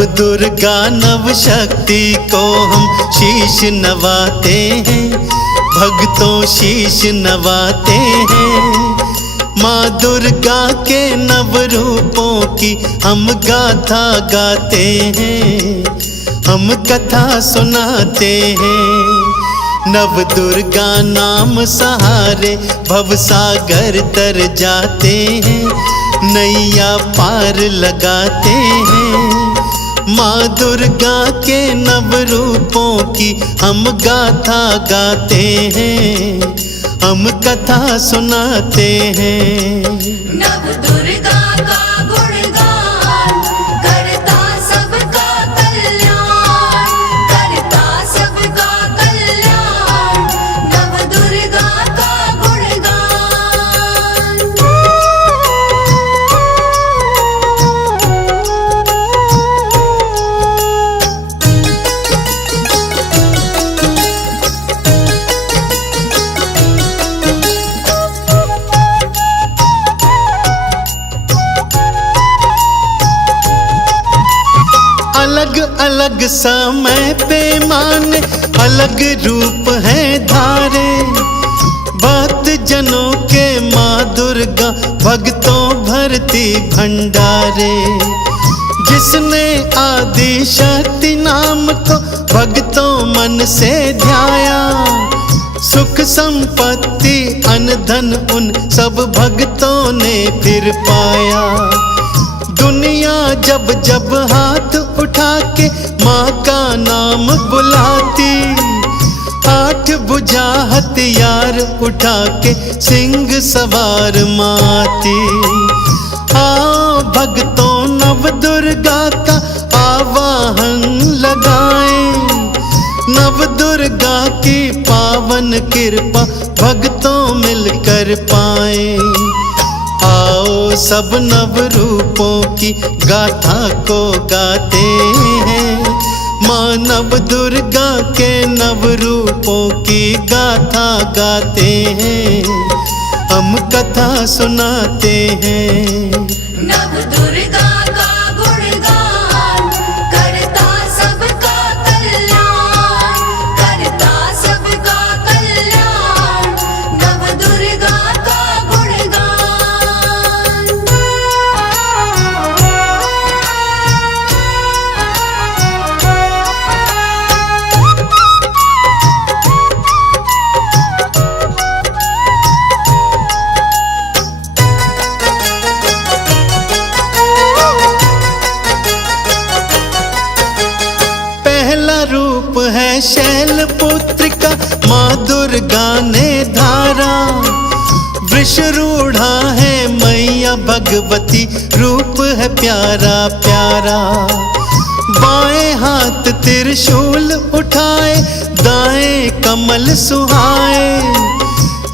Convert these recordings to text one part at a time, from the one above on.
नव दुर्गा नव शक्ति को हम शीश नवाते हैं, भक्तों शीश नवाते हैं। माँ दुर्गा के नव रूपों की हम गाथा गाते हैं, हम कथा सुनाते हैं। नव दुर्गा नाम सहारे भवसागर तर जाते हैं, नैया पार लगाते हैं। माँ दुर्गा के नव रूपों की हम गाथा गाते हैं, हम कथा सुनाते हैं। नव दुर्गा का गुणगान करता सबका कल्याण, करता सबका कल्याण, नव दुर्गा का गुणगान। अलग अलग समय पे माने अलग रूप है धारे, भक्त जनों के माँ दुर्गा भक्तों भरती भंडारे। जिसने आदि शक्ति नाम को भक्तों मन से ध्याया, सुख संपत्ति अन्न धन उन सब भक्तों ने फिर पाया। दुनिया जब जब हाथ उठा के माँ का नाम बुलाती, आठ भुजा हथियार उठा के सिंह सवार माती। आओ भक्तों नव दुर्गा का आवाहन लगाएं, नव दुर्गा की पावन कृपा भक्तों मिलकर पाएं। आओ सब नव रूपों की गाथा को गाते हैं, माँ नव दुर्गा के नव रूपों की गाथा गाते हैं, हम कथा सुनाते हैं। नव दुर्गा का गुणगान करता सबका कल्याण, करता सबका कल्याण, नव दुर्गा का गुणगान। पहला रूप है शैलपुत्री का माँ दुर्गा ने धारा, वृषरूढ़ा है मैया भगवती रूप है प्यारा प्यारा। बाएं हाथ त्रिशूल उठाए, दाएं कमल सुहाए,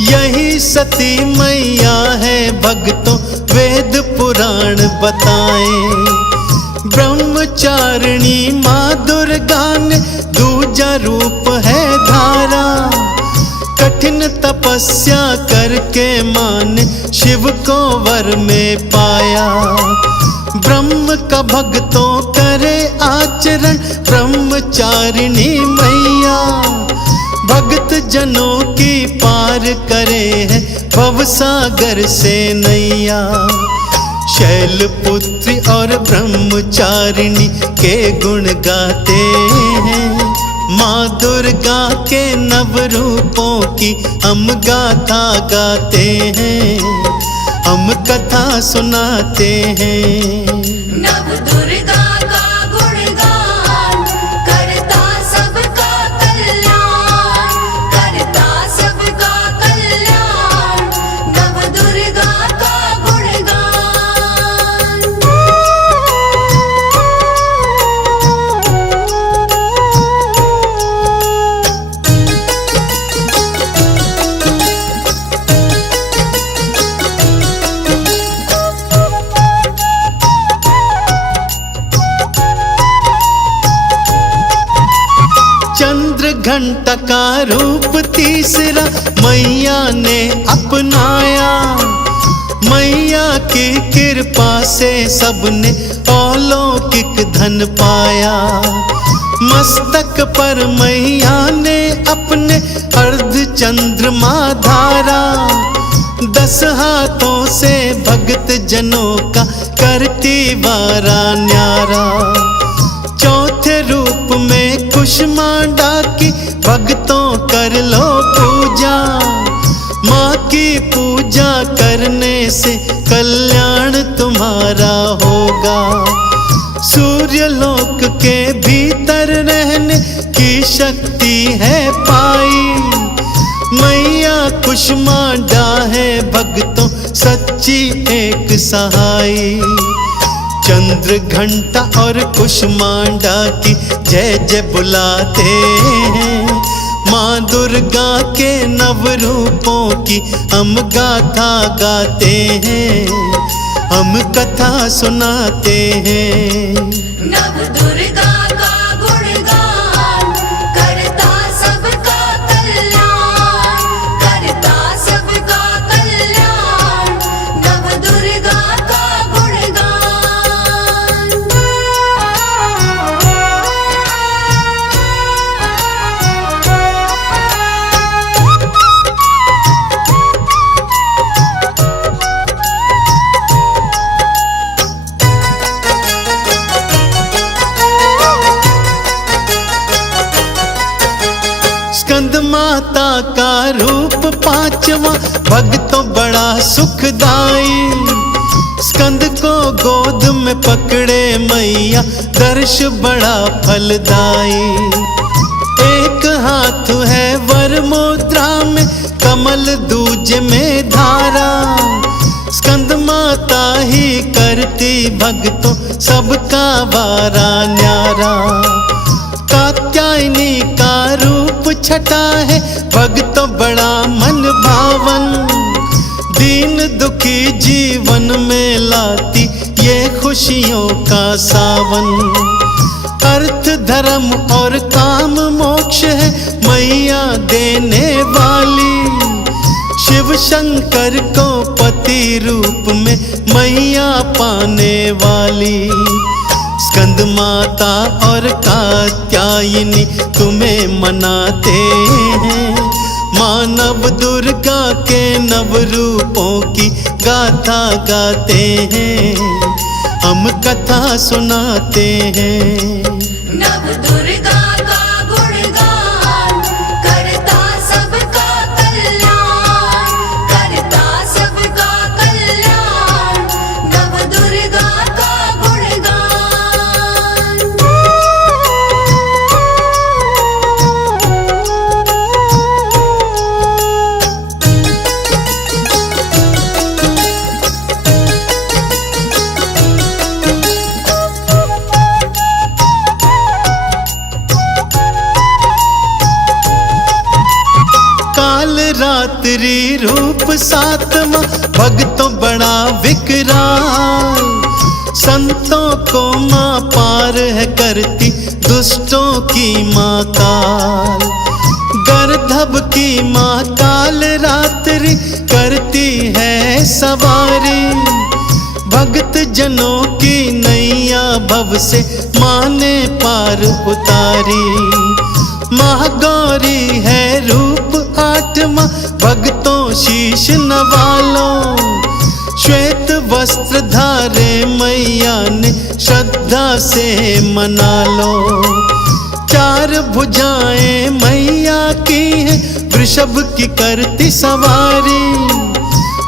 यही सती मैया है भक्तों वेद पुराण बताएं। ब्रह्मचारिणी माँ दुर्गा ने दूजा रूप है धारा, कठिन तपस्या करके माँ ने शिव को वर में पाया। ब्रह्म का भक्तों करे आचरण ब्रह्मचारिणी मैया, भक्त जनों की पार करे है भवसागर से नैया। शैलपुत्री और ब्रह्मचारिणी के गुण गाते हैं, माँ दुर्गा के नव रूपों की हम गाथा गाते हैं, हम कथा सुनाते हैं। नव दुर्गा का गुणगान करता सबका कल्याण, करता सबका कल्याण, नव दुर्गा का गुणगान। चंद्र घंटा का रूप तीसरा मैया ने अपनाया, मैया की कृपा से सबने अलौकिक धन पाया। मस्तक पर मैया ने अपने अर्ध चंद्रमा धारा। 10 हाथों से भक्त जनों का करती वारा न्यारा। चौथे रूप में कुष्मांडा की भक्तों कर लो पूजा। माँ की पूजा करने से कल्याण तुम्हारा होगा। सूर्यलोक के भीतर रहने की शक्ति है पाई। मैया कुष्मांडा है भक्तों सच्ची एक सहाई। चंद्र घंटा और कुष्मांडा की जय जय बुलाते हैं। माँ दुर्गा के नव रूपों की हम गाथा गाते हैं। हम कथा सुनाते हैं। नव दुर्गा का गुणगान करता सबका कल्याण, करता सबका कल्याण। नव दुर्गा का स्कंद माता का रूप 5वां भक्तों बड़ा सुखदाई। स्कंद को गोद में पकड़े मैया दर्श बड़ा फलदाई। एक हाथ है वर मुद्रा में कमल दूजे में धारा। स्कंद माता ही करती भक्तों सबका वारा न्यारा। कात्यायनी का रूप छटा है भक्तों बड़ा मन भावन। दीन दुखी जीवन में लाती ये खुशियों का सावन। अर्थ धर्म और काम मोक्ष है मैया देने वाली। शिव शंकर को पति रूप में मैया पाने वाली। स्कंद माता और कात्यायनी तुम्हें मनाते हैं। मानव दुर्गा के नव रूपों की गाथा गाते हैं। हम कथा सुनाते हैं। नव दुर्गा का गुणगान करता सबका कल्याण, करता सबका कल्याण। नव दुर्गा का रात्रि रूप 7वां भक्तों बड़ा विकराल। संतों को माँ पार है करती दुष्टों की माँ काल। गर्दभ की माँ काल रात्रि करती है सवारी। भक्त जनों की नैया भव से माँ ने पार उतारी। महागौरी है रूप 8वां भक्तों शीश नवालो। श्वेत वस्त्र धारे मैया ने श्रद्धा से मना लो। 4 भुजाएं मैया की है वृषभ की करती सवारी।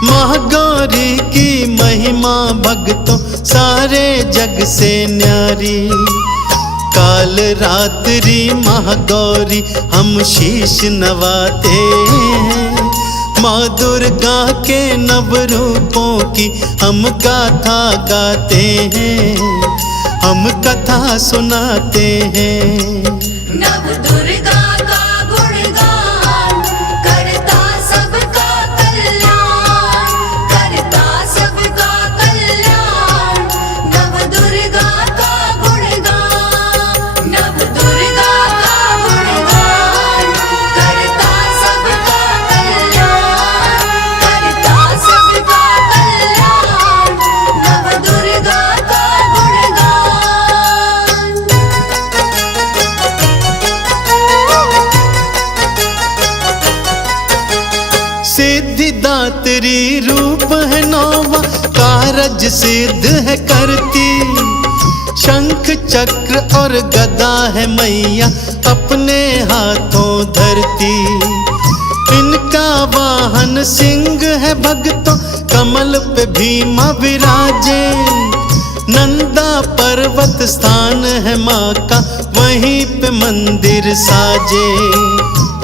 महागौरी की महिमा भक्तों सारे जग से न्यारी। काल रात्रि महागौरी हम शीश नवाते हैं। माँ दुर्गा के नव रूपों की हम गाथा गाते हैं। हम कथा सुनाते हैं। नव दुर्गा का गुणगान करता सबका कल्याण, करता सबका कल्याण। नव दुर्गा का गुणगान, नव दुर्गा का गुणगान करता सबका कल्याण, करता सबका कल्याण। रूप है नौवा, कारज सिद्ध है करती। शंख चक्र और गदा है मैया अपने हाथों धरती। इनका वाहन सिंह है भक्तों, कमल पे भीमा विराजे। नंदा पर्वत स्थान है माँ का, वहीं पे मंदिर साजे।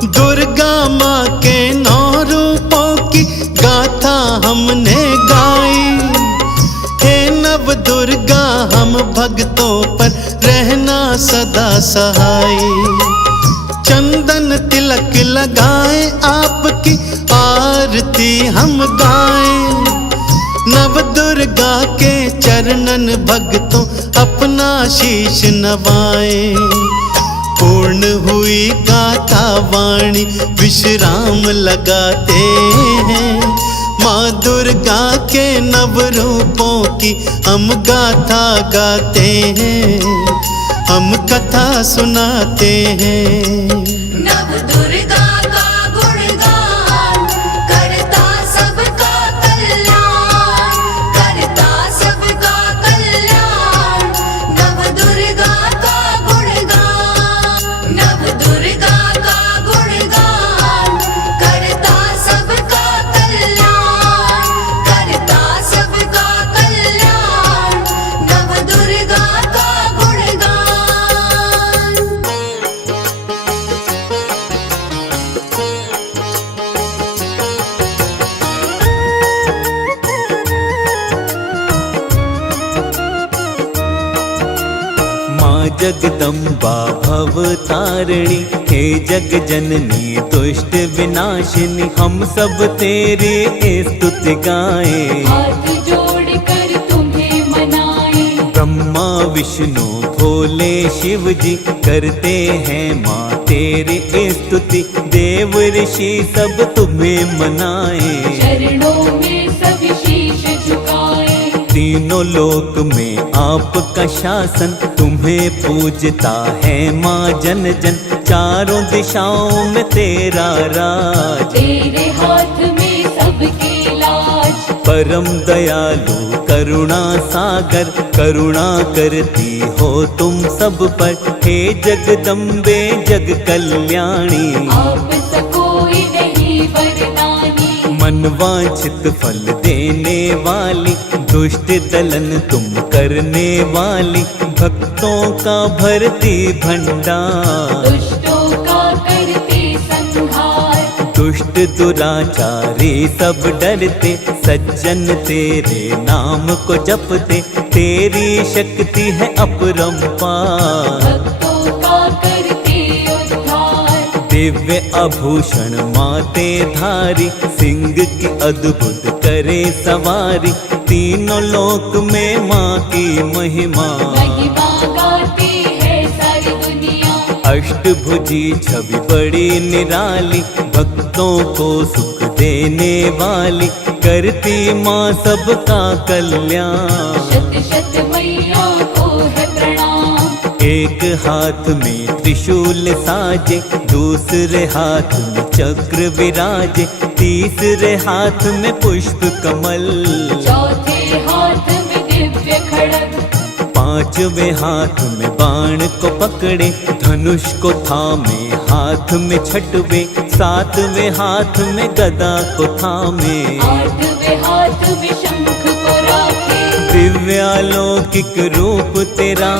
दुर्गा माँ के 9 रूपों की गाथा हमने गाई। हे नव दुर्गा हम भक्तों पर रहना सदा सहाय। चंदन तिलक लगाए आपकी आरती हम गाएं। नव दुर्गा के चरणन भक्तों अपना शीश नवाएं। पूर्ण हुई गाथा वाणी विश्राम लगाते हैं। माँ दुर्गा के नव रूपों की हम गाथा गाते हैं, हम कथा सुनाते हैं। नव दुर्गा का गुणगान करता सबका कल्याण, करता सबका कल्याण। नव दुर्गा का गुणगान, नव दुर्गा का गुणगान करता सबका कल्याण, करता सबका कल्याण। नव दुर्गा का गुणगान। माँ जगदम्बा भवतारिणी, हे जग जननी दुष्ट विनाशिनी। हम सब तेरे स्तुति गाएं, हाथ जोड़ कर तुम्हें मनाए। ब्रह्मा विष्णु भोले शिव जी करते हैं माँ तेरी स्तुति। देव ऋषि सब तुम्हें मनाए, चरणों में सब शीश झुकाए। तीनों लोक में आपका शासन, तुम्हें पूजता है माँ जन जन। चारों दिशाओं में तेरा राज, तेरे हाथ में सबके लाज। परम दयालु करुणा सागर, करुणा करती हो तुम सब पर। हे जगदम्बे जग कल्याणी, आप सकोई नहीं वरदानी। मनवांछित फल देने वाली, दुष्ट दलन तुम करने वाली। भक्तों का भरती भंडार, दुष्टों का करती संहार। दुष्ट दुराचारी सब डरते, सज्जन तेरे नाम को जपते। तेरी शक्ति है अपरंपार, भक्तों का करती उद्धार। दिव्य आभूषण माते धारी, सिंह की अद्भुत करे सवारी। तीनों लोक में माँ की महिमा, महिमा गाती है सारी दुनिया। अष्टभुजी छवि बड़ी निराली, भक्तों को सुख देने वाली। करती माँ सबका कल्याण, शत शत मैया को है प्रणाम। एक हाथ में त्रिशूल साजे, दूसरे हाथ में चक्र विराजे। तीसरे हाथ में पुष्प कमल, चौथे हाथ में दिव्य खड़ग। पांचवें हाथ में बाण को पकड़े, धनुष को थामे हाथ में छठवे। सातवें हाथ में गदा को थामे, आठवें हाथ में शंख को राखे। दिव्यालौकिक रूप तेरा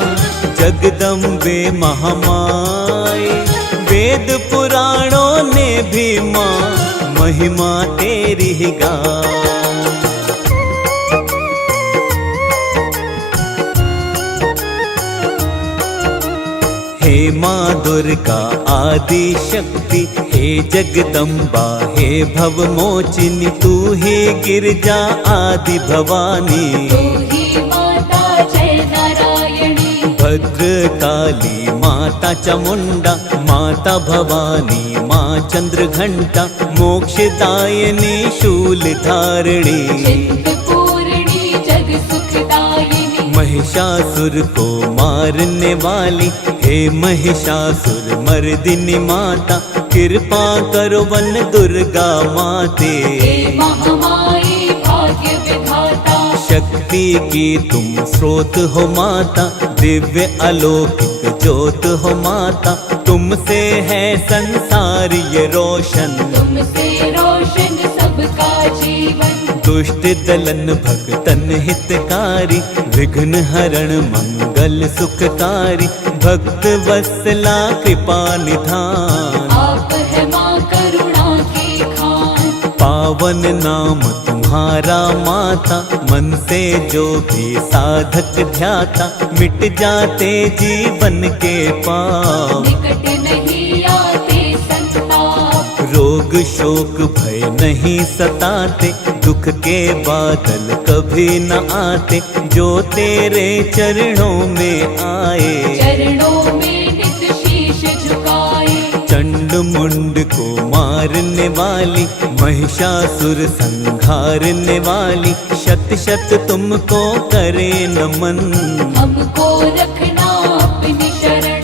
जगदम्बे महामाई। वेद पुराणों ने भी माँ महिमा तेरी ही गाई। हे माँ दुर्गा आदि शक्ति, हे जगदम्बा हे भवमोचिनी। तू ही गिरजा आदि भवानी, तू ही माता जय नारायणी। भद्रकाली माता चामुंडा, माता भवानी माँ चंद्रघंटा। मोक्षदायिनी शूलधारिणी, चिंतपूर्णी जग सुखदायिनी। महिषासुर को मारने वाली, हे महिषासुर मर्दिनी माता। कृपा करो वन दुर्गा माते, हे महामाई भाग्य शक्ति की तुम स्रोत हो माता, दिव्य अलौकिक ज्योत हो माता, तुमसे है संसार ये रोशन, तुमसे रोशन सबका जीवन। दुष्ट दलन भक्तन हितकारी, विघ्न हरण मंगल सुखकारी, भक्त वत्सला कृपा निधान। आप है माँ करुणा की खान, पावन नाम तुम्हारा माता, मन से जो भी साधक ध्याता, मिट जाते जीवन के पाप। निकट नहीं आते संताप, रोग शोक भय नहीं सताते, दुख के बादल कभी न आते, जो तेरे चरणों में आए। चरणों में नित शीश झुकाए, चंड मुंड को मारने वाली, महिषासुर संहारने वाली, शत शत तुमको करे नमन। हमको रखना अपनी शरण,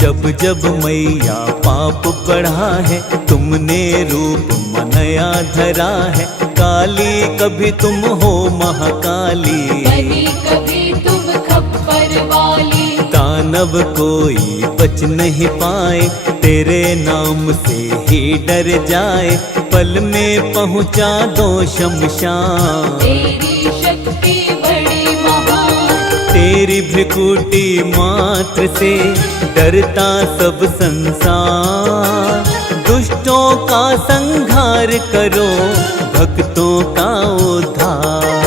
जब जब मैया पाप बढ़ा है, तुमने रूप मनया धरा है, काली कभी तुम हो महाकाली, बनी कभी तुम खप्पर वाली। दानव कोई बच नहीं पाए, तेरे नाम से ही डर जाए, पल में पहुँचा दो शमशान। तेरी शक्ति बड़ी महान, तेरी भ्रिकुटी मात्र से डरता सब संसार, दुष्टों का संहार करो, भक्तों का उद्धार।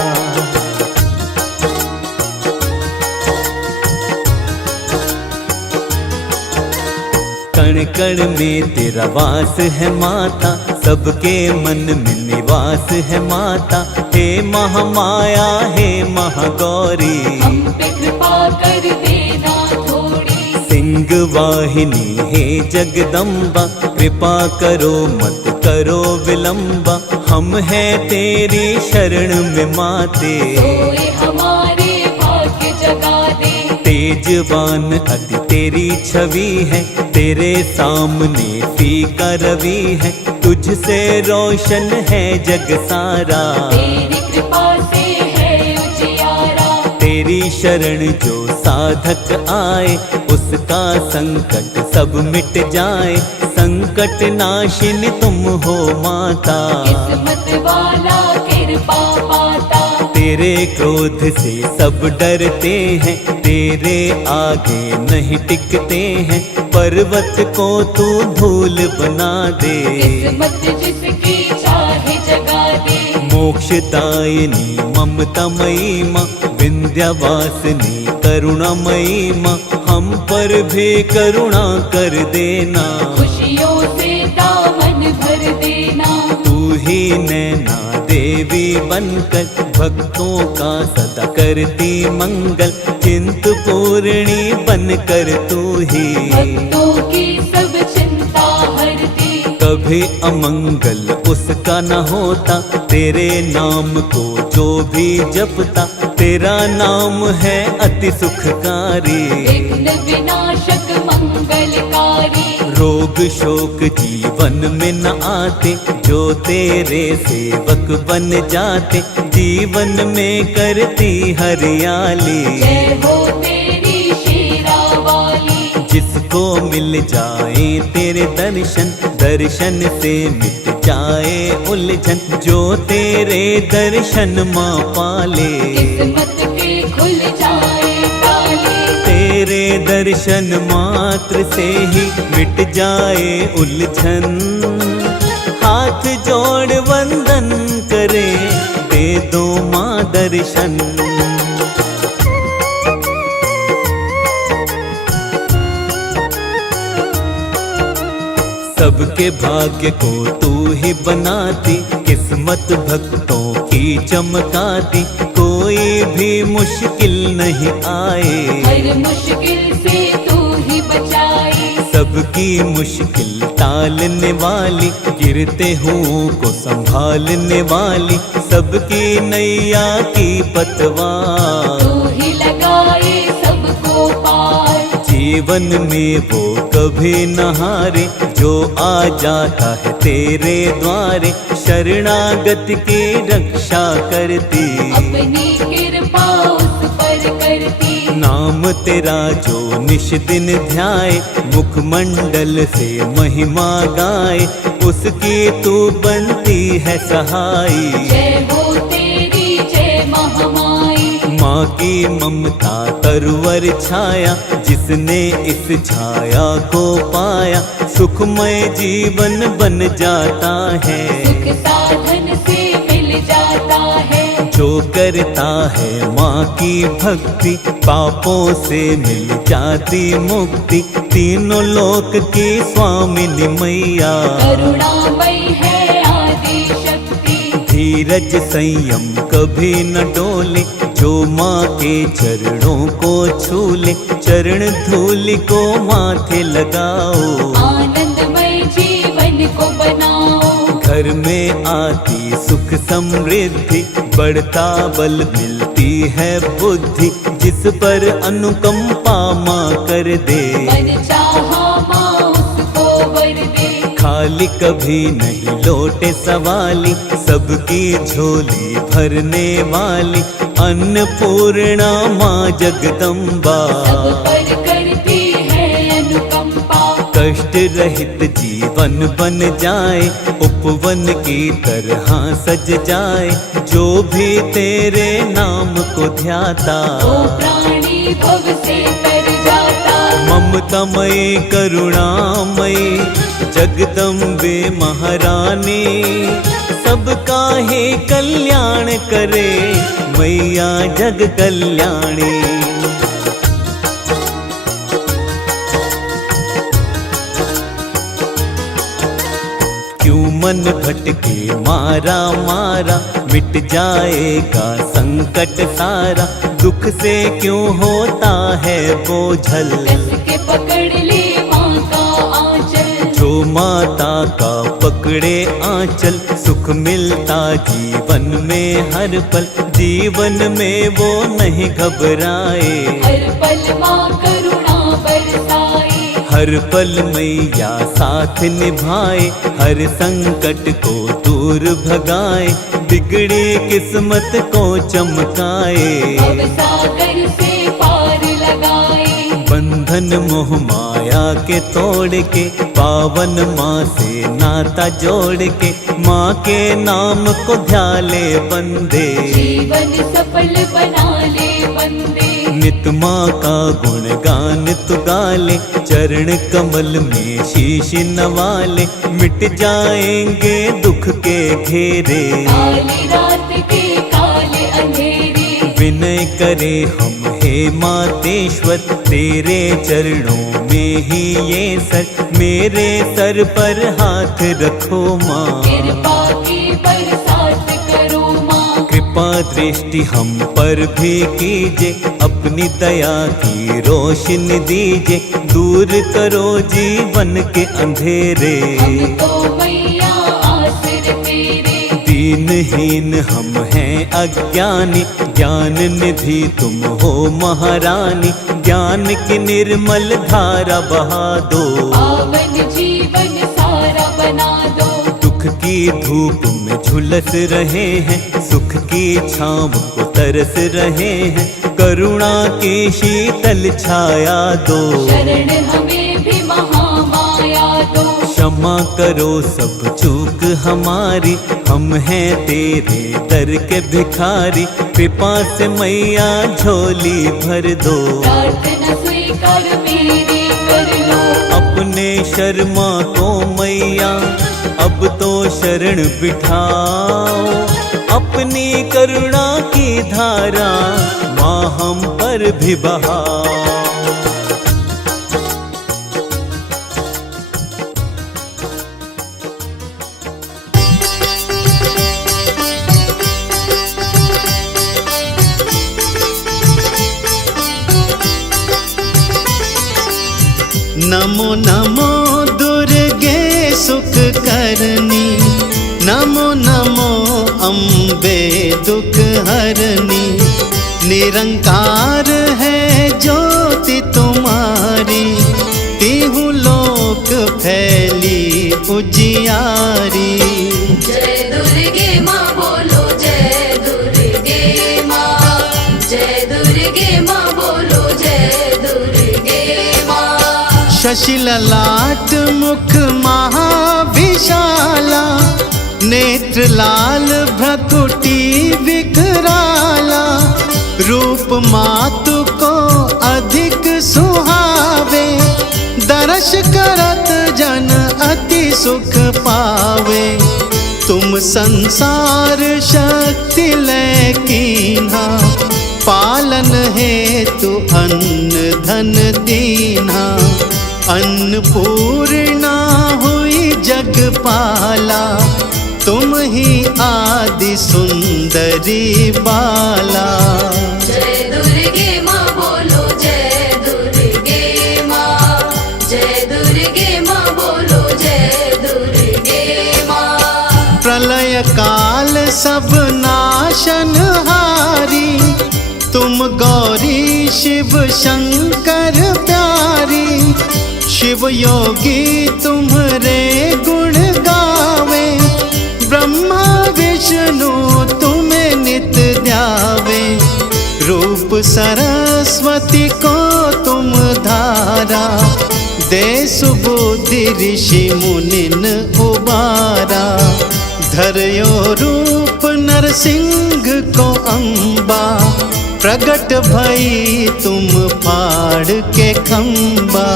कण कण में तेरा वास है माता, सबके मन में निवास है माता, हे महामाया हे महागौरी, हम पे कृपा कर देना थोड़ी। सिंह वाहिनी हे जगदम्बा, कृपा करो मत करो विलंबा, हम हैं तेरी शरण में माते। सोए हमारे भाग्य जगा दे, तेजवान अति तेरी छवि है, तेरे सामने फीका रवि है, तुझसे रोशन है जग सारा। तेरी कृपा से है उजियारा, तेरी शरण जो साधक आए, उसका संकट सब मिट जाए, संकट नाशिनी तुम हो माता। किस्मत वाला कृपा पाता, तेरे क्रोध से सब डरते हैं, तेरे आगे नहीं टिकते हैं, पर्वत को तू धूल बना दे। किस्मत जिसकी चाहे जगा दे, मोक्षदायिनी ममतामयी माँ, विंध्यवासिनी करुणामयी माँ, हम पर भी करुणा कर देना। खुशियों से दामन भर देना, तू ही नैना देवी बनकर, भक्तों का सदा करती मंगल, चिंतपूर्णी बनकर तू ही भक्तों की सब चिंता हरती। कभी अमंगल उसका न होता, तेरे नाम को जो भी जपता, तेरा नाम है अति सुखकारी। विघ्न विनाशक मंगलकारी, रोग शोक जीवन में न आते, जो तेरे सेवक बन जाते, जीवन में करती हरियाली। जय हो तेरी शेरा वाली, जिसको मिल जाए तेरे दर्शन, दर्शन से मिट जाए उलझन, जो तेरे दर्शन माँ पाले। किस्मत के खुल जाए ताले, तेरे दर्शन मात्र से ही मिट जाए उलझन, हाथ जोड़ वंदन करे, दे दो माँ दर्शन। सबके भाग्य को तू ही बनाती, किस्मत भक्तों की चमकाती, कोई भी मुश्किल नहीं आए, हर मुश्किल से तू ही बचाए। सबकी मुश्किल टालने वाली, गिरते हुओं को संभालने वाली, सबकी नैया की पतवार, तू ही लगाए सबको पार। जीवन में वो कभी न हारे, जो आ जाता है तेरे द्वारे, शरणागत की रक्षा करती। अपनी कृपा उस पर करती। नाम तेरा जो निश दिन ध्याए, मुखमंडल से महिमा गाए, उसकी तू बनती है सहाई। जय हो तेरी जय महामाई। माँ की ममता तरवर छाया, जिसने इस छाया को पाया, सुखमय जीवन बन जाता है। सुख साधन से मिल जाता है। जो करता है माँ की भक्ति, पापों से मिल जाती मुक्ति। तीनों लोक की स्वामिनी मैया, करुणामयी है आदि शक्ति। धीरज संयम कभी न डोले, जो माँ के चरणों को छूले। चरण धूलि को माथे लगाओ, आनंदमय जीवन को बनाओ। घर में आती सुख समृद्धि, बढ़ता बल मिलती है बुद्धि। जिस पर अनुकंपा माँ कर दे, मन चाहा माँ उसको वर दे। खाली कभी नहीं लौटे सवाली, सबकी झोली भरने वाली। अन्नपूर्णा माँ जगदम्बा, सब पर करती है अनुकंपा। कष्ट रहित जीवन बन जाए, उपवन की तरह सज जाए। जो भी तेरे नाम को ध्याता, वो प्राणी भव से तर जाता। ममतामयी करुणामयी जगदम्बे महारानी, सबका है कल्याण करे मैया जग कल्याणी। क्यों मन भटके मारा मारा, मिट जाएगा संकट सारा। दुख से क्यों होता है बोझल, कस के पकड़ ले माँ का आंचल। जो माता का पकड़े आंचल, सुख मिलता जीवन में हर पल। जीवन में वो नहीं घबराए, हर पल माँ करुणा बरसाए। हर पल मैया साथ निभाए, हर संकट को दूर भगाए। बिगड़ी किस्मत को चमकाए, भव सागर से पार लगाए। बंधन मोह माया के तोड़ के, पावन माँ से नाता जोड़ के। माँ के नाम को ध्याले बंदे, जीवन सफल बना ले बंदे। नित माँ का गुणगान तु गाले, चरण कमल में शीश नवाले। मिट जाएंगे दुख के घेरे, काली रात के काले अंधेरे। विनय करे हम हे मातेश्वर, तेरे चरणों में ही ये सर। मेरे सर पर हाथ रखो माँ, कृपा की बरसात करो माँ। कृपा दृष्टि हम पर भी कीजिए, अपनी दया की रोशनी दीजिए। दूर करो जीवन के अंधेरे, हम तो मैया आसर तेरे। दीनहीन हम हैं अज्ञानी, ज्ञान निधि तुम हो महारानी। ज्ञान की निर्मल धारा बहा दो, पावन जीवन सारा बना दो। दुख की धूप में झुलस रहे हैं, सुख की छाँव को तरस रहे हैं। करुणा की शीतल छाया दो, शरण हमें भी महामाया दो। क्षमा करो सब चूक हमारी, हम हैं तेरे दर के भिखारी। कृपा से मैया झोली भर दो, प्रार्थना स्वीकार मेरी कर लो। अपने शर्मा को मैया अब तो शरण बिठाओ। अपनी करुणा की धारा माँ हम पर भी बहाओ। नमो नमो दुर्गे सुख करनी, नमो नमो अम्बे दुख हरनी। निरंकार है ज्योति तुम्हारी, तिहु लोक फैली उजियारी। जय शशि ललाट मुख महाविशाला, नेत्र लाल भ्रकुटी विकराला, रूप मातु को अधिक सुहावे, दर्श करत जन अति सुख पावे। तुम संसार शक्ति लै कीन्हा, पालन हेतु अन्न धन दीन्हा। अन्नपूर्णा हुई जगपाला, तुम ही आदि सुंदरी बाला। जय दुर्गे माँ बोलो जय दुर्गे माँ, जय दुर्गे माँ बोलो जय दुर्गे माँ। प्रलय काल सब नाशनहारी, तुम गौरी शिव शंकर प्यारी। शिव योगी तुम्हारे गुण गावे, ब्रह्मा विष्णु तुम्हें नित ध्यावे। रूप सरस्वती को तुम धारा, दे सुबुद्धि ऋषि मुनिन उबारा। धर्यो रूप नरसिंह को अम्बा, प्रगट भई तुम फाड़ के खम्बा।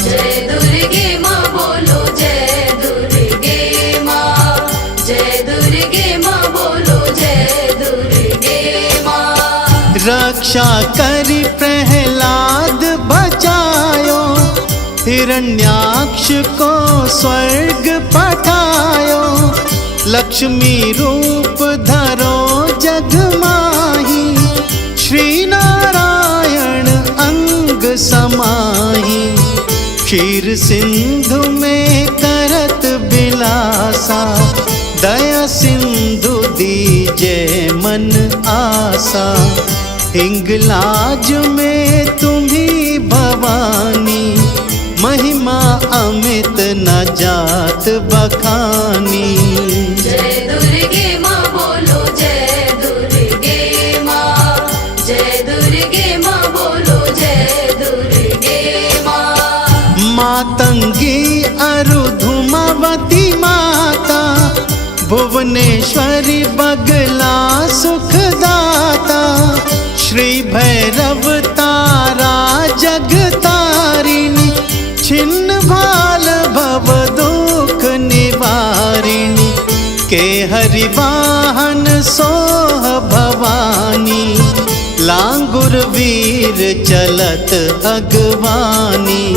जय दुर्गे माँ बोलो जय दुर्गे माँ, जय दुर्गे माँ बोलो जय दुर्गे माँ। रक्षा करी प्रहलाद बचायो, हिरण्याक्ष को स्वर्ग पठायो। लक्ष्मी रूप धरो जग माही, श्री नारायण अंग समाही। क्षीर सिंधु में करत बिलासा, दया सिंधु दीजे मन आसा। हिंगलाज में तुम्ही भवानी, महिमा अमित न जात बखानी। जय दुर्गे माँ बोलो जय दुर्गे माँ, जय दुर्गे माँ बोलो जय दुर्गे माँ। मातंगी अरुधुमावती माता, भुवनेश्वरी बगला सुखदाता। श्री भैरव तारा जगतारिणी, छिन्न भाल भव दुख निवारिणी। के हरि वाहन सोह भवानी, लांगुर वीर चलत अगवानी।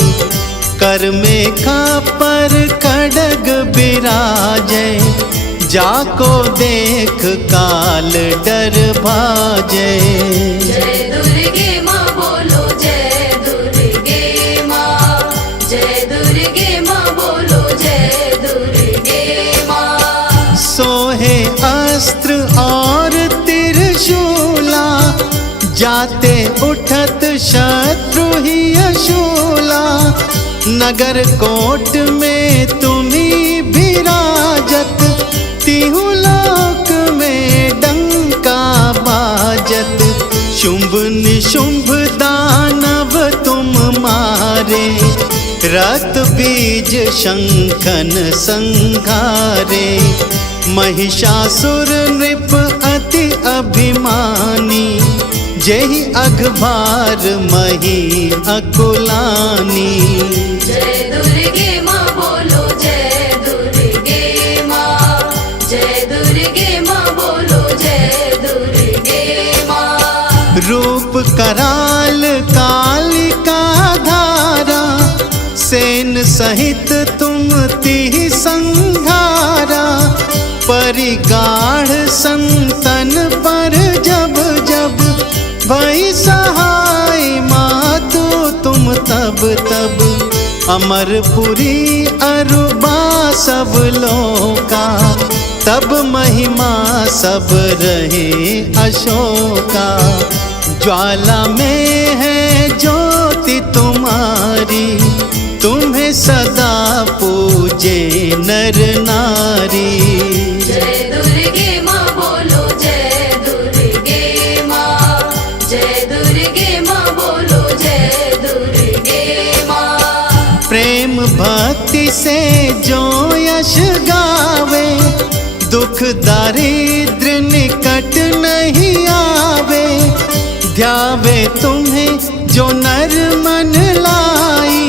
कर में खापर खड्ग बिराजे, जाको देख काल डर भाजे। जय दुर्गे माँ बोलो जय दुर्गे माँ, जय दुर्गे माँ बोलो जय दुर्गे माँ। सोहे अस्त्र और त्रिशूला, जाते उठत शत्रु ही अशूला। नगर कोट में तुम्ही विराजत, तिहु लोक में डंका बाजत। शुंभ निशुंभ दानव तुम मारे, रक्त बीज शंखन संघारे। महिषासुर नृप अति अभिमानी, जेहि अघभार मही अकुलानी। जय दुर्गे माँ बोलो जय दुर्गे माँ, जय दुर्गे माँ बोलो जय दुर्गे माँ। रूप कराल कालिका धारा, सेन सहित तुम तिहि संघारा। परिगाढ़ संतन पर जब जब, भई सहाय मातु तुम तब तब। अमरपुरी अरुबा सब लोका, तब महिमा सब रहे अशोका। ज्वाला में है ज्योति तुम्हारी, तुम्हें सदा पूजे नर नारी। जय दुर्गे माँ बोलो जय दुर्गे माँ, जय दुर्गे माँ बोलो जय दुर्गे माँ। से जो यश गावे, दुख दारिद्र निकट नहीं आवे। ध्यावे तुम्हें जो नर मन लाई,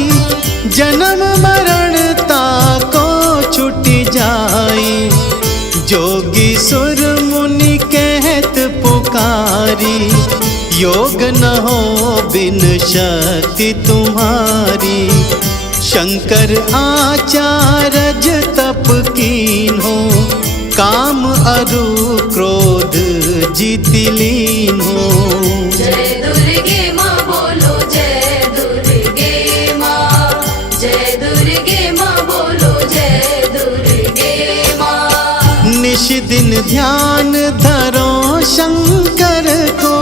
जन्म मरण ताको छुटी जाई। जोगी सुर मुनि कहत पुकारी, योग न हो बिन शक्ति तुम्हारी। शंकर आचार्य तप कीन्हो, काम अरु क्रोध जीति लीन्हो। जय दुर्गे माँ बोलो जय दुर्गे माँ, जय दुर्गे माँ बोलो जय दुर्गे माँ। निश दिन ध्यान धरो शंकर को,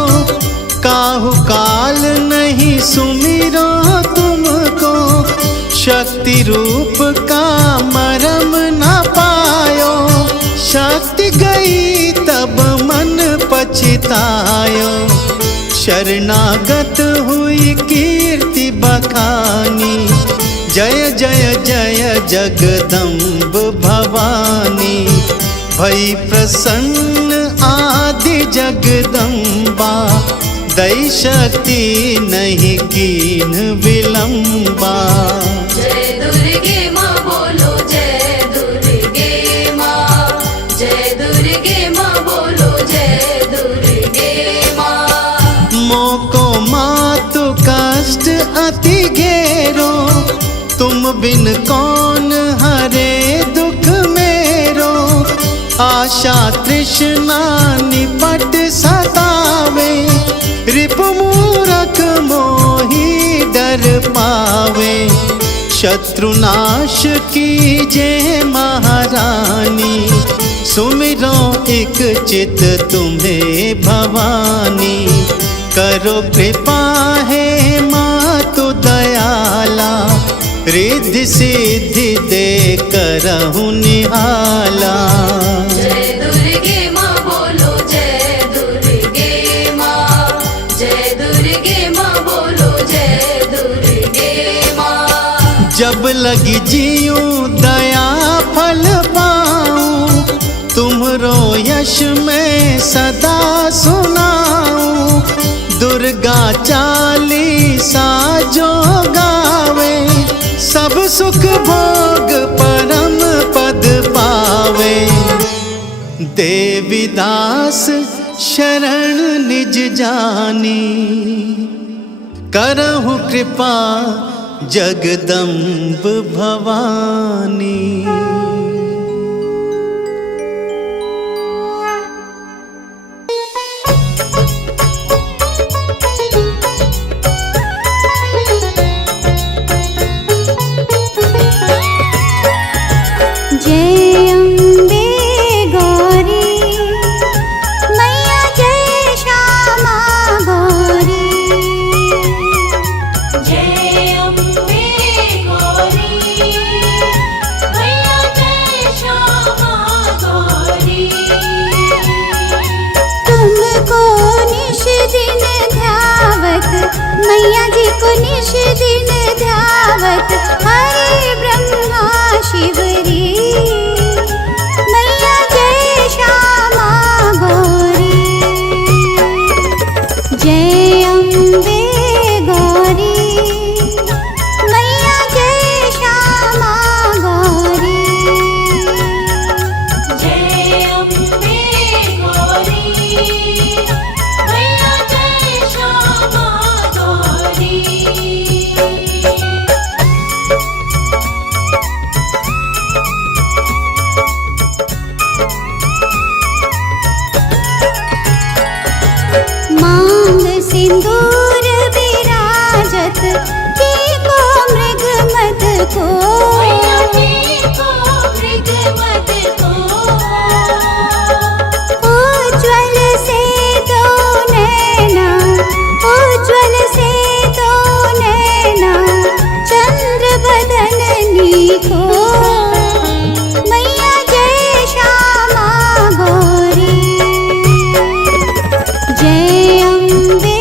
काहू काल नहीं सुमिरो तुमको। शक्ति रूप का मरम न पायो, शक्ति गई तब मन पछतायो। शरणागत हुई कीर्ति बखानी, जय जय जय जगदम्ब भवानी। भई प्रसन्न आदि जगदम्बा, दै शक्ति नहीं कीन विलंबा। जय दुर्गे माँ बोलो जय दुर्गे माँ, जय दुर्गे माँ बोलो जय दुर्गे माँ। मोको मातु कष्ट अति घेरो, तुम बिन कौन हरे दुख मेरो। आशा तृष्णा निपट सतावे, रिपु मूरख मोही डर पावे। शत्रुनाश कीजे महारानी, सुमिरो एक चित तुम्हें भवानी। करो कृपा है मातु दयाला, रिद्धि सिद्धि दे करहु निहाला। जय दुर्गे माँ बोलो जय दुर्गे माँ, जय दुर्गे माँ बोलो जय दुर्गे माँ। जब लगी जीऊं दया फल पाऊं, तुम्हरो यश मैं सदा सुनाऊं। दुर्गा चालीसा जो गावे, सब सुख भोग परम पद पावे। देवी दास शरण निज जानी, करहु कृपा जगदम्ब भवानी। जय अम्बे गौरी मैया, जय श्यामा गौरी। जय अम्बे गौरी मैया, जय श्यामा गौरी। तुमको निश दिन ध्यावत, मैया जी को निश दिन ध्यावत। हरे ब्रह्मा शिवरी, मैया जय श्यामा गौरी। जय अम्बे गौरी मैया, जय श्यामा गौरी। जय अम्बे गौरी मैया, जय श्यामा गौरी। मांग सिंदूर विराजत, टीको मृग मद को। मैया टीको मृग मद को। उज्ज्वल से दो नैना, उज्ज्वल से दो नैना, चंद्र बदननी को। मैया जय श्यामा गौरी। जय अम्बे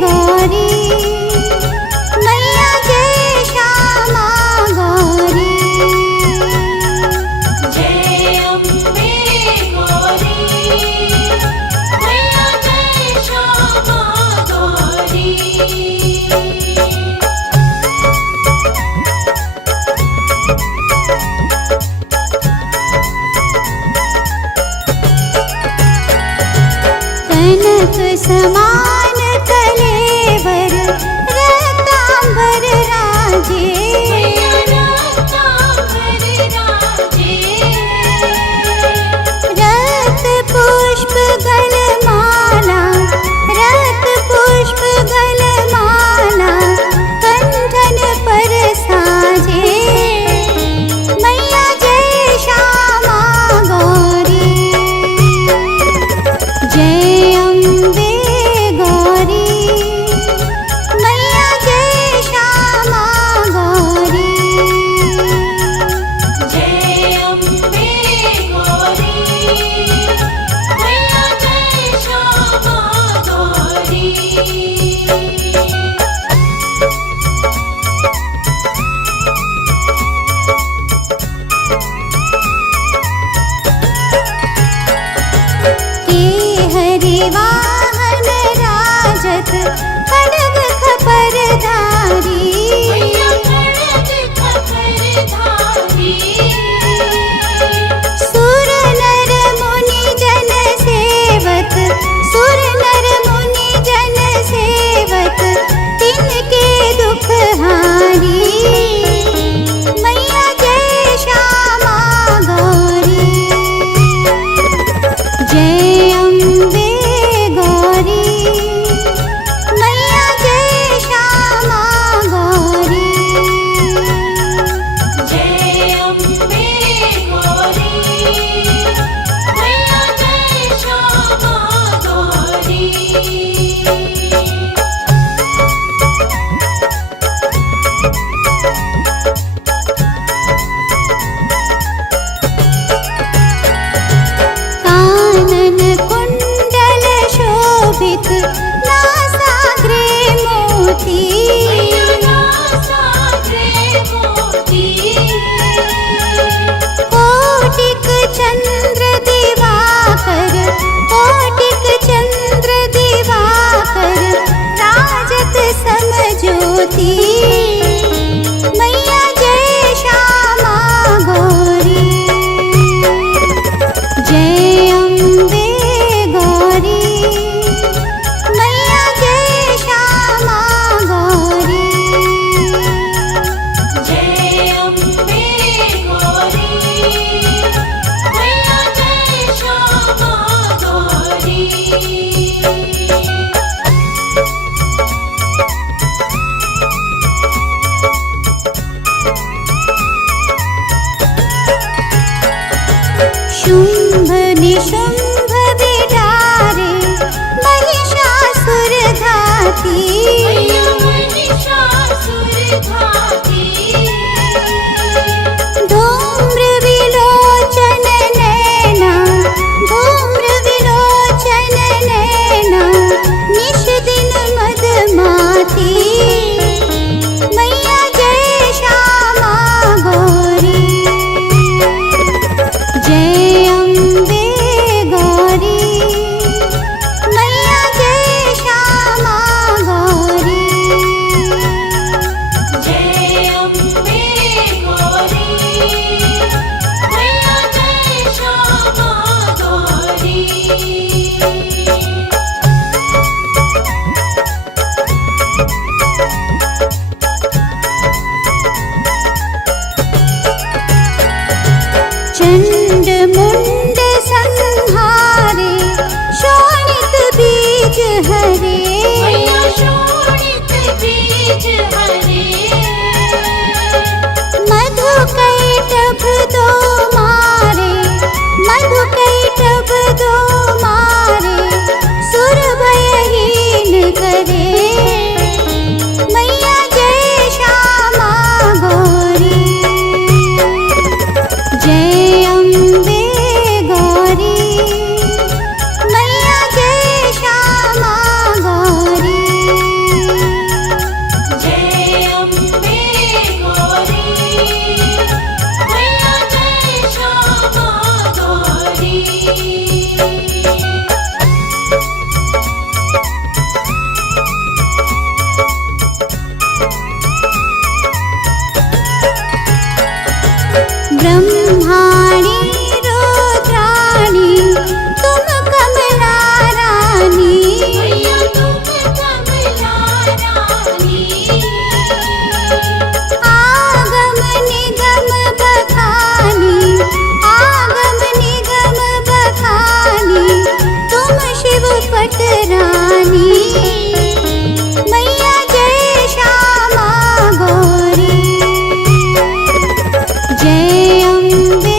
गौरी मैया, जय श्यामा गौरी। ना सागरे मोती कोटिक चंद्र दिवाकर कोटिक चंद्र दिवाकर राजत समज्योति मैया जय श्यामा गौरी जय अम्बे गौरी मैया जय श्यामा गौरी जय अम्बे गौरी मैया जय श्यामा गौरी शुंभ निशुंभ बिडारे महिषासुर घाती मैया महिषासुर घाती धूम्र विलोचन नैना धूम्र विलोचन नैना निश दिन मदमाती मैया जय श्यामा गौरी जय अम्बे गौरी मैया जय श्यामा गौरी जय अम्बे गौरी मैया जय श्यामा गौरी चंड मुंड संहारे शोणित बीज हरे मैया शोणित बीज हरे मधु कैटभ दो मारे मधु कैटभ दो मारे सुर भयहीन करे मैया जय श्यामा गौरी जय अम्बे गौरी मैया जय श्यामा गौरी जय अम्बे गौरी मैया जय श्यामा गौरी ब्रह्माणी रुद्राणी तुम कमला रानी मैया तुम कमला रानी आगम निगम बखानी आगम निगम बखानी तुम शिव पटरानी मैया जय श्यामा गौरी जय अम्बे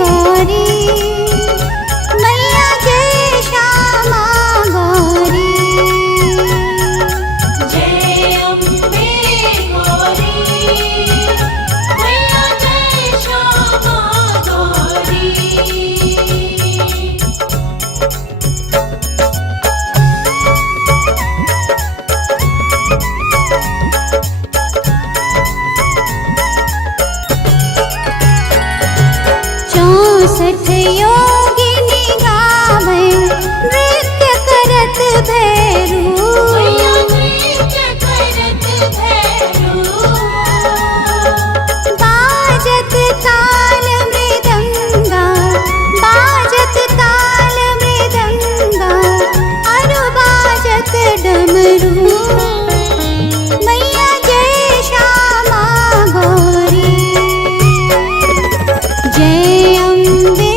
गौरी मैया जय श्यामा गौरी जय अम्बे गौरी मैया जय श्यामा गौरी चौसठ योगिनी गावे नृत्य करत भैरू मैया नृत्य करत भैरू बाजत ताल मृदंगा बाजत ताल मृदंगा अरु बाजत डमरू मैया जय श्यामा गौरी जय अम्बे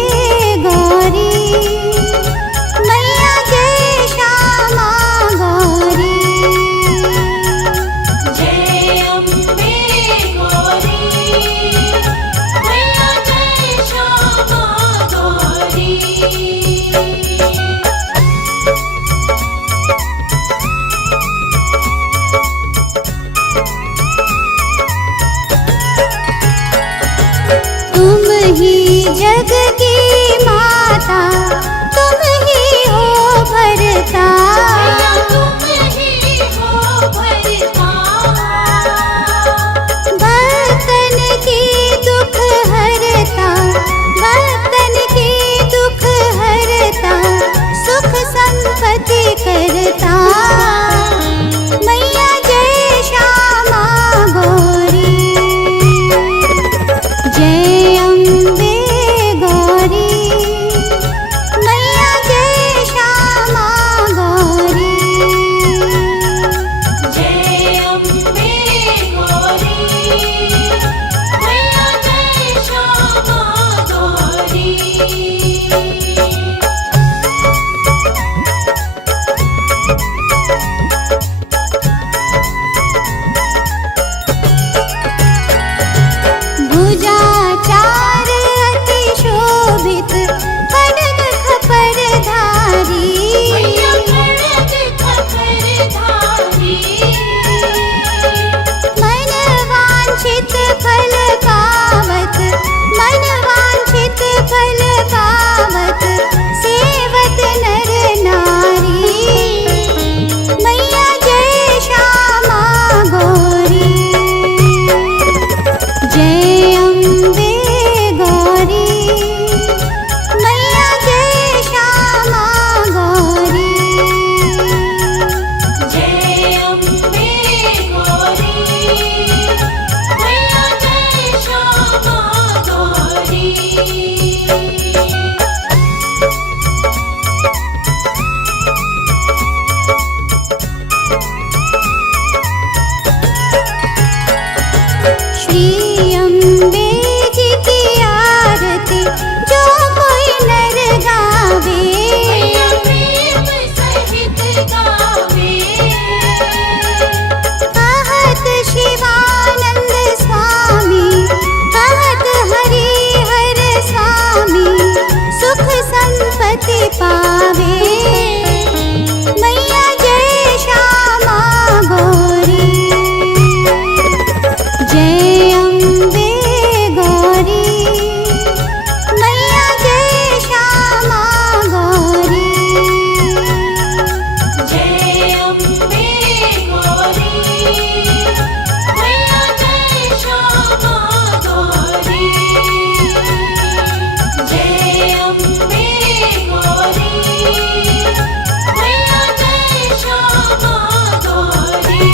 गौरी मैया जय श्यामा गौरी जय अम्बे गौरी मैया जय श्यामा गौरी तुम ही जग की माता तुम ही हो भरता जगता मैया जय श्यामा गौरी जय अम्बे गौरी मैया जय श्यामा गौरी जय अम्बे गौरी मैया जय श्यामा गौरी भुजा चार अति शोभित खड्ग खपर धारी मैया खड्ग खपर धारी मन वांछित फल पावत मन वांछित फल पावत सेवत नर नारी मैया जय श्यामा गौरी जय अम्बे गौरी मैया जय श्यामा गौरी जय अम्बे गौरी मैया जय श्यामा गौरी श्री अम्बे जी की आरती जो कोई नर गावे मैया प्रेम सहित गावे कहत शिवानंद स्वामी कहत हरि हर स्वामी सुख संपत्ति पावे मैया जय श्यामा गौरी जय अम्बे गौरी मैया जय श्यामा गौरी जय अम्बे गौरी मैया जय श्यामा गौरी जय अम्बे गौरी मैया जय श्यामा गौरी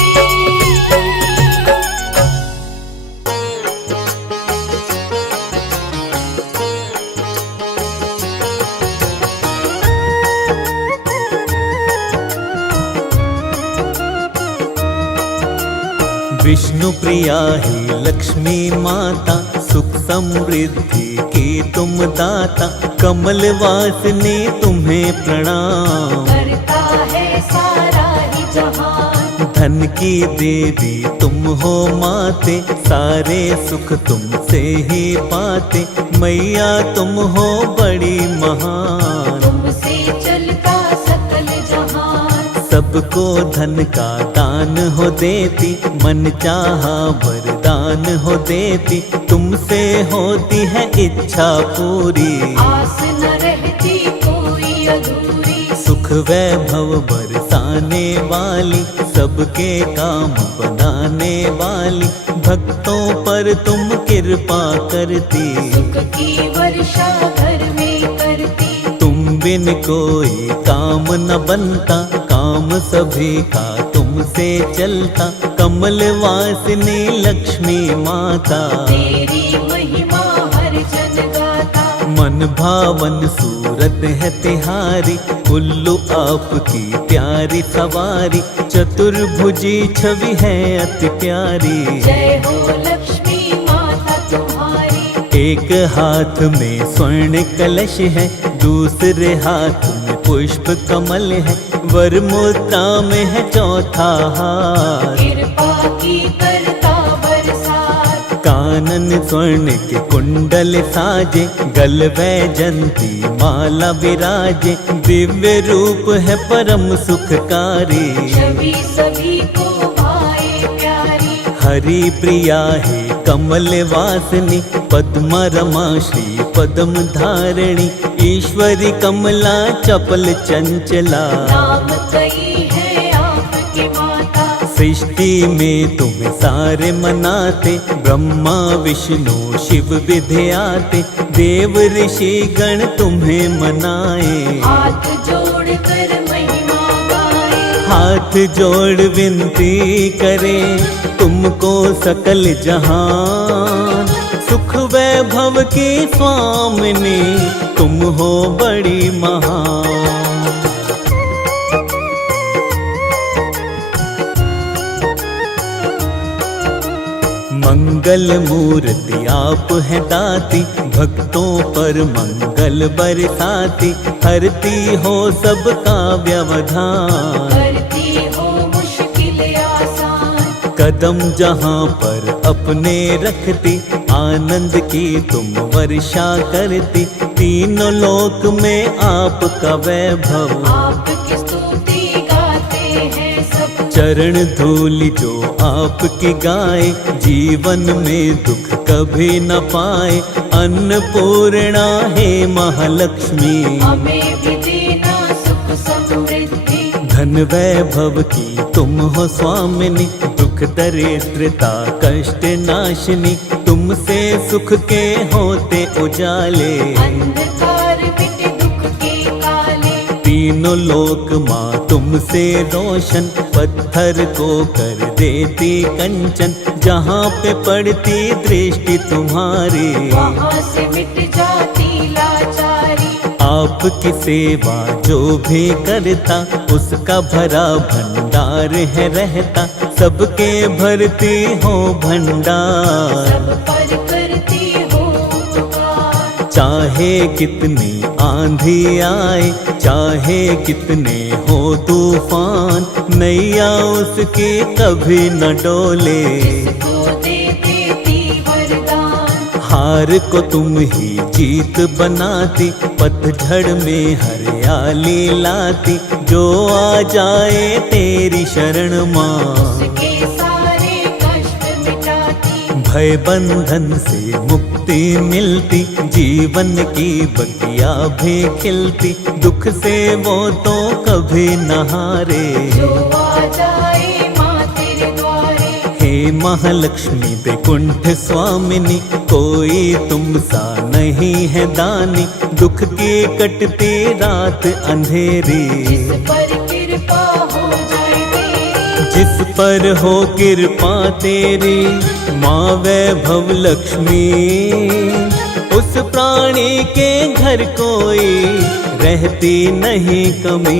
विष्णु प्रिया ही लक्ष्मी माता सुख समृद्धि की तुम दाता कमल वासने तुम्हें प्रणाम करता है सारा ही जहान धन की देवी तुम हो माते सारे सुख तुमसे ही पाते मैया तुम हो बड़ी महान तुमसे चलता सकल जहान सबको धन का दान हो देती मन चाहा वरदान हो देती तुमसे होती है इच्छा पूरी आस न रहती कोई अधूरी सुख वैभव बरसाने वाली सबके काम बनाने वाली भक्तों पर तुम कृपा करती सुख की वर्षा घर में करती तुम बिन कोई काम न बनता काम सभी का तुमसे चलता कमल वासिनी लक्ष्मी माता तेरी महिमा हर जन गाता मन भावन सूरत है तिहारी उल्लू आपकी प्यारी सवारी चतुर्भुजी छवि है अति प्यारी जय हो लक्ष्मी माता तुम्हारी एक हाथ में स्वर्ण कलश है दूसरे हाथ में पुष्प कमल है वर मुद्रा में है चौथा हाथ कृपा की करता बरसात कानन स्वर्ण के कुंडल साजे गल वैजंती माला विराजे दिव्य रूप है परम सुखकारी छवि सभी को भाए प्यारी हरि प्रिया है कमल वासनी पद्मा रमा श्री पद्म धारिणी ईश्वरी कमला चपल चंचला नाम कई है आपके माता सृष्टि में तुम्हें सारे मनाते ब्रह्मा विष्णु शिव विद्याते देव ऋषि गण तुम्हें मनाए हाथ जोड़ कर महिमा गाए हाथ जोड़ विनती करे तुमको सकल जहान, सुख वैभव की स्वामिनी तुम हो बड़ी महान। मंगल मूर्ति आप है दाती, भक्तों पर मंगल बरसाती, हरती हो सबका व्यवधान, करती हो मुश्किल आसान। कदम जहाँ पर अपने रखती, आनंद की तुम वर्षा करती, तीनों लोक में आपका वैभव, आपकी स्तुति गाते हैं सब। चरण धूलि जो आपकी गाए, जीवन में दुख कभी न पाए। अन्नपूर्णा है महालक्ष्मी, हमें भी देना सुख समृद्धि। धन वैभव की तुम हो स्वामिनी, दुख दरिद्रता कष्ट नाशिनी, तुमसे सुख के होते उजाले, अंधकार मिट दुख के काले। तीनों लोक माँ तुमसे रोशन, पत्थर को कर देती कंचन, जहाँ पे पड़ती दृष्टि तुम्हारी, वहाँ से मिट जाती लाचारी। आपकी सेवा जो भी करता, उसका भरा भंडार है रहता, सबके भरती हो भंडार। सब पर करती हो उपकार। चाहे कितनी आंधी आए, चाहे कितने हो तूफान, नैया उसकी कभी न डोले, जिसको दे देती वरदान। हार को तुम ही जीत बनाती, पतझड़ में हरियाली लाती, जो आ जाए तेरी शरण माँ, उसके सारे कष्ट मिटाती। भय बंधन से मुक्ति मिलती, जीवन की बगिया भी खिलती, दुख से वो तो कभी न हारे। जो आ जाए माँ तेरे द्वारे, हे महालक्ष्मी वैकुंठ स्वामिनी, कोई तुम सा नहीं है दानी, दुख की कटती रात अंधेरी, जिस पर कृपा हो जाए तेरी। जिस पर हो कृपा तेरी माँ वैभव लक्ष्मी, उस प्राणी के घर कोई रहती नहीं कमी।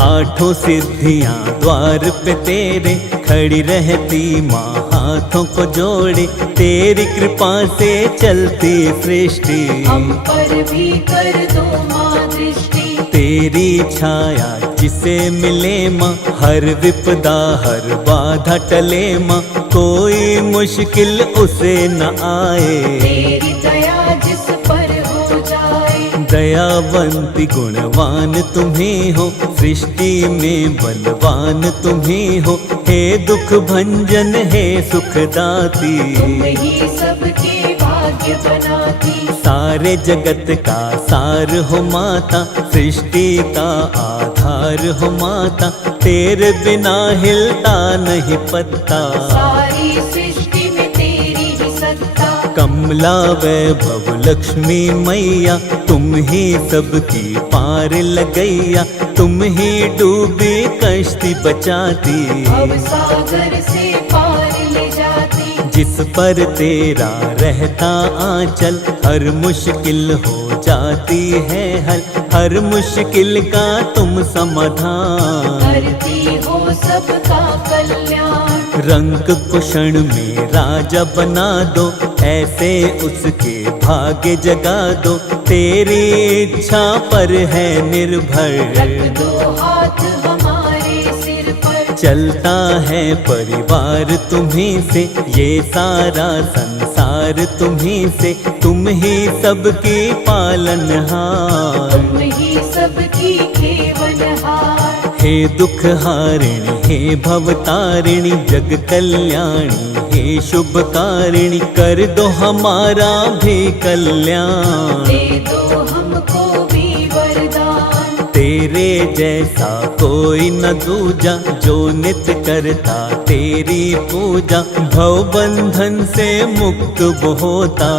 आठों सिद्धियां द्वार पे तेरे, खड़ी रहती माँ हाथों को जोड़े, तेरी कृपा से चलती सृष्टि, हम पर भी कर दो माँ दृष्टि। तेरी छाया जिसे मिले माँ, हर विपदा हर बाधा टले माँ, कोई मुश्किल उसे न आए। तेरी दया जिस पर हो जाए, दयावंती गुणवान तुम्ही हो, सृष्टि में बलवान तुम्ही हो, हे दुख भंजन हे सुखदाती, तुम ही सबके भाग्य बनाती। सारे जगत का सार हो माता, सृष्टि का आधार हो माता, तेरे बिना हिलता नहीं पत्ता, सारी सृष्टि में तेरी ही सत्ता। कमला वैभव लक्ष्मी मैया, तुम ही सबकी पार लगैया, तुम ही डूबी कश्ती बचाती, अब सागर से पार ले जाती। जिस पर तेरा रहता आंचल, हर मुश्किल हो जाती है हल, हर मुश्किल का तुम समाधान, करती हो सबका कल्याण। रंग कुशण में राजा बना दो, ऐसे उसके भाग्य जगा दो, तेरी इच्छा पर है निर्भर, रख दो हाथ हमारे सिर पर। चलता है परिवार तुम्हीं से, ये सारा संसार तुम्हीं से, तुम ही सबकी पालनहार, तुम ही सबकी खेवनहार। हे दुख हारिणी हे भवतारिणी, जग कल्याणी हे शुभकारिणी, कर दो हमारा भी कल्याण, दे दो हमको भी वरदान। तेरे जैसा कोई न दूजा, जो नित्य करता तेरी पूजा, भव बंधन से मुक्त वो होता।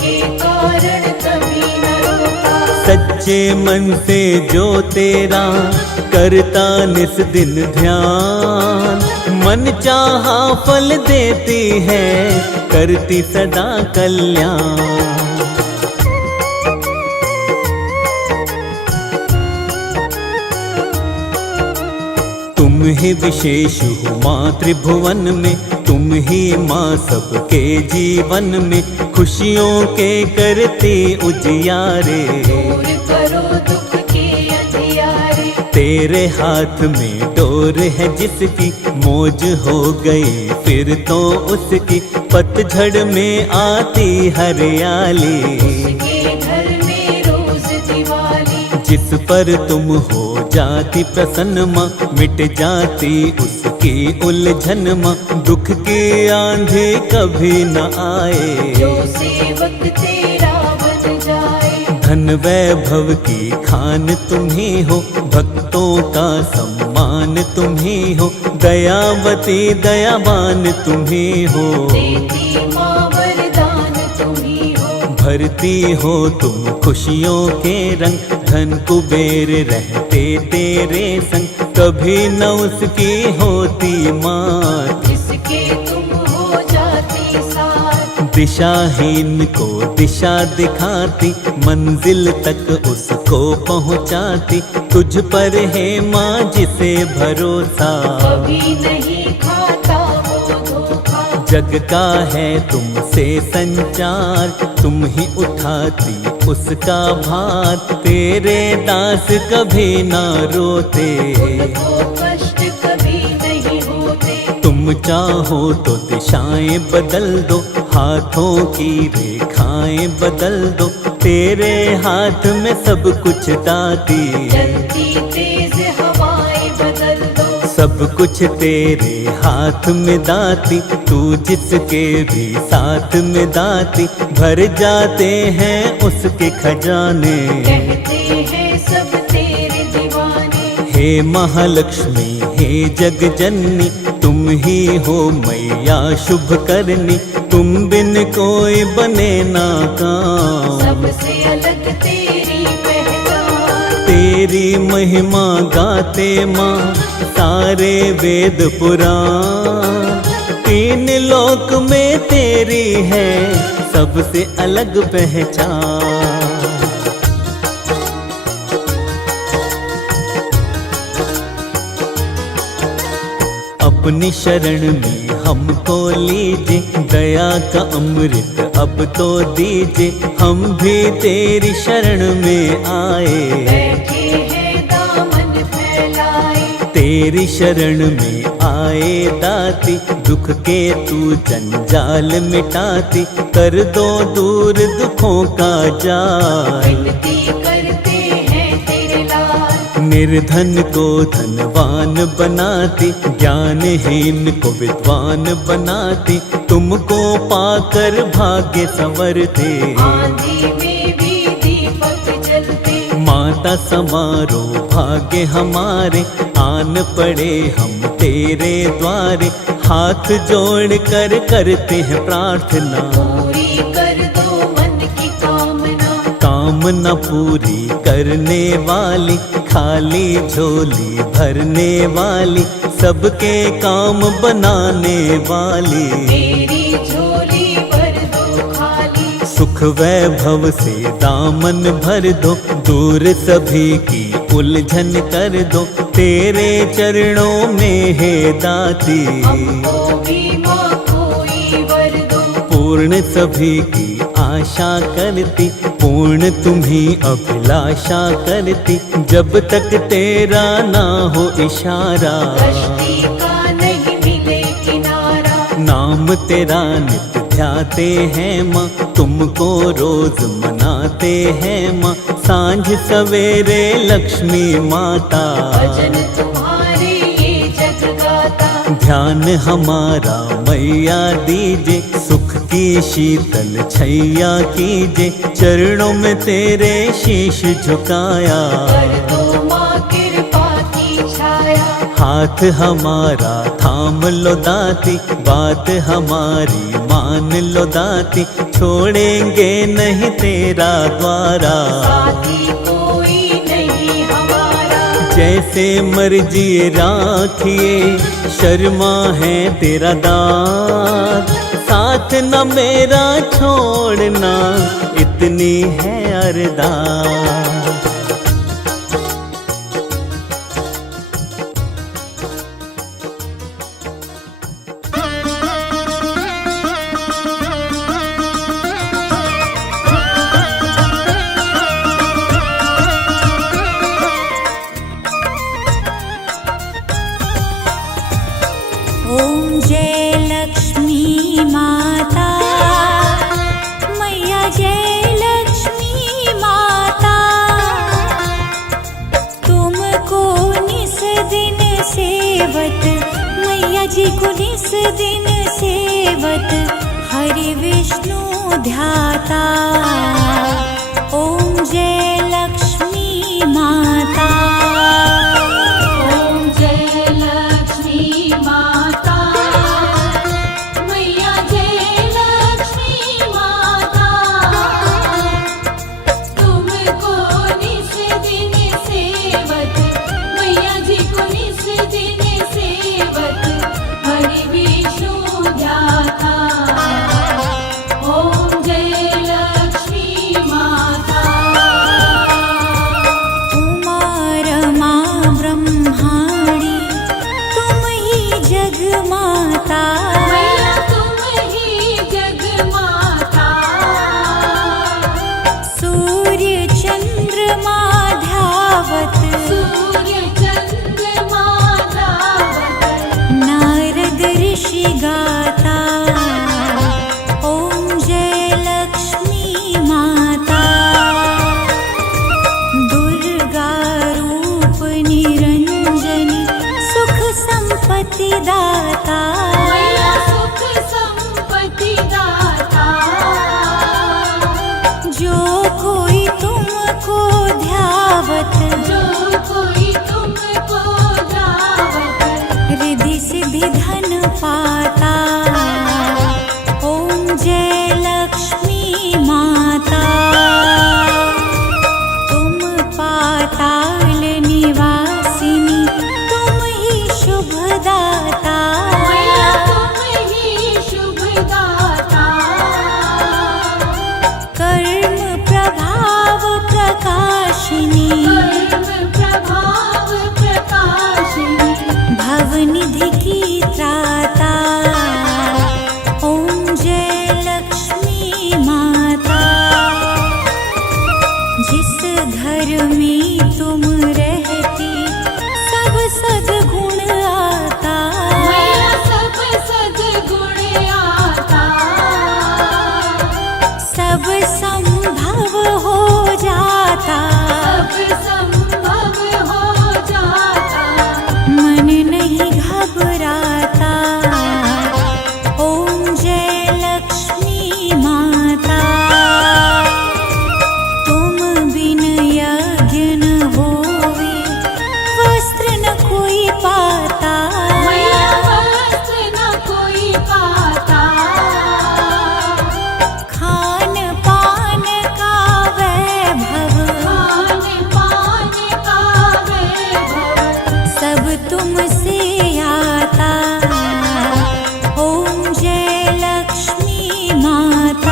के कारण कभी न रोता, सच्चे मन से जो तेरा करता निस दिन ध्यान, मन चाहा फल देती है, करती सदा कल्याण। तुम ही विशेष हो माँ त्रिभुवन में, तुम ही माँ सबके जीवन में, खुशियों के करते उजियारे। दूर करो दुख के अंधियारे, तेरे हाथ में डोर है जिसकी, मौज हो गई फिर तो उसकी, पतझड़ में आती हरियाली। के घर में रोज दिवाली, जिस पर तुम हो जाती प्रसन्न माँ, मिट जाती उसकी उलझन माँ, दुख की आंधी कभी न आए। जो सेवक तेरा बन जाए, धन वैभव की खान तुम ही हो, भक्तों का सम्मान तुम ही हो, दयावती दयावान तुम ही हो। देती माँ वरदान तुम ही हो, भरती हो तुम खुशियों के रंग, धन कुबेर रहते तेरे संग, कभी न उसकी होती मात। जिसके तुम हो जाती साथ, दिशाहीन को दिशा दिखाती, मंजिल तक उसको पहुँचाती, तुझ पर है माँ जिसे भरोसा। कभी नहीं खाता वो धोखा, जग का है तुमसे संचार, तुम ही उठाती उसका भार, तेरे दास कभी ना रोते। वो कष्ट कभी नहीं होते, तुम चाहो तो दिशाएं बदल दो, हाथों की रेखाएं बदल दो, तेरे हाथ में सब कुछ दाती। चलती तेज हवाएं बदल दो, सब कुछ तेरे हाथ में दाती, तू जिसके भी साथ में दाती, भर जाते हैं उसके खजाने। कहते हैं सब तेरे दीवाने, हे महालक्ष्मी हे जग जननी, तुम ही हो मैया शुभ करनी, तुम बिन कोई बने ना काम। सबसे अलग तेरी पहचान, तेरी महिमा गाते माँ सारे वेद पुराण, तीन लोक में तेरी है सबसे अलग पहचान। अपनी शरण में हमको लीजिए, दया का अमृत अब तो दीजिए, हम भी तेरी शरण में आए। बैठे हैं दामन फैलाए, तेरी शरण में आए दाती, दुख के तू जंजाल मिटाती, कर दो दूर दुखों का जाल। विनती करते हैं तेरे लाल, निर्धन को धनवान बनाती, ज्ञानहीन को विद्वान बनाती, तुमको पाकर भाग्य संवरते। आंधी में भी दीपक जलते, माता समारो भाग्य हमारे, आन पड़े हम तेरे द्वारे, हाथ जोड़ कर करते हैं प्रार्थना। पूरी कर दो मन की कामना, कामना पूरी करने वाली, खाली झोली भरने वाली, सबके काम बनाने वाली। मेरी झोली भर दो खाली, सुख वैभव से दामन भर दो, दूर सभी की उलझन कर दो, तेरे चरणों में है दाती। हमको भी माँ कोई वर दो, पूर्ण सभी की आशा करती, पूर्ण तुम्ही अभिलाषा करती, जब तक तेरा ना हो इशारा। कश्ती का नहीं मिले किनारा, नाम तेरा नित्य ध्याते हैं माँ, तुमको रोज मनाते हैं माँ, सांझ सवेरे लक्ष्मी माता। भजन तुम्हारे ये जग गाता, ध्यान हमारा मैया दीजे, सुख की शीतल छैया कीजे, चरणों में तेरे शीश झुकाया। कर दो माँ कृपा हाथ हमारा थाम लो दाती, बात हमारी मान लो दाती, छोड़ेंगे नहीं तेरा द्वारा। साथी कोई नहीं हमारा, जैसे मर्जी राखिए, शर्मा है तेरा दात, साथ न मेरा छोड़ना, इतनी है अरदास। ओम जय लक्ष्मी माता, मैया जय लक्ष्मी माता, तुमको निस दिन सेवत, मैया जी को निस दिन सेवत, हरि विष्णु ध्याता। ओम जय लक्ष्मी माता। ओम जय लक्ष्मी माता, मैया जय लक्ष्मी माता, तुमको निस दिन सेवत, मैया जी को निस दिन सेवत, हरि विष्णु ध्याता। ओम जय लक्ष्मी माता। उमा रमा ब्रह्माणी, तुम ही जग माता, मैया तुम ही जग माता, सूर्य चंद्रमा ध्यावत, सूर्य चंद्रमा धावत, नारद ऋषि गाता। ओम जय लक्ष्मी माता। दुर्गा रूप निरंजनी, सुख संपत्ति दाता, मैया सुख संपत्ति दाता, जो कोई तुमको ध्यावत, जो कोई तुमको धावत, रिद्धि सिद्धि धन पाता। ओम जय लक्ष्मी माता। तुम पाताल निवासिनी, तुम ही शुभ दाता, मैया तुम ही शुभ दाता, कर्म प्रभाव प्रकाशिनी, कर्म प्रभाव प्रकाशिनी, भवनिधि की त्राता। ओम जय लक्ष्मी माता। जिस घर में तुम रहती, सब सद्गुण आता, मैया सब सद्गुण आता, सब संभव हो जाता, सब संभव हो जाता, मन नहीं घबराता। ओम जय लक्ष्मी माता। तुम बिन यज्ञ न होवे, वस्त्र न कोई पाता, मैया वस्त्र न कोई पाता, खान पान का वैभव, खान पान का वैभव, सब तुमसे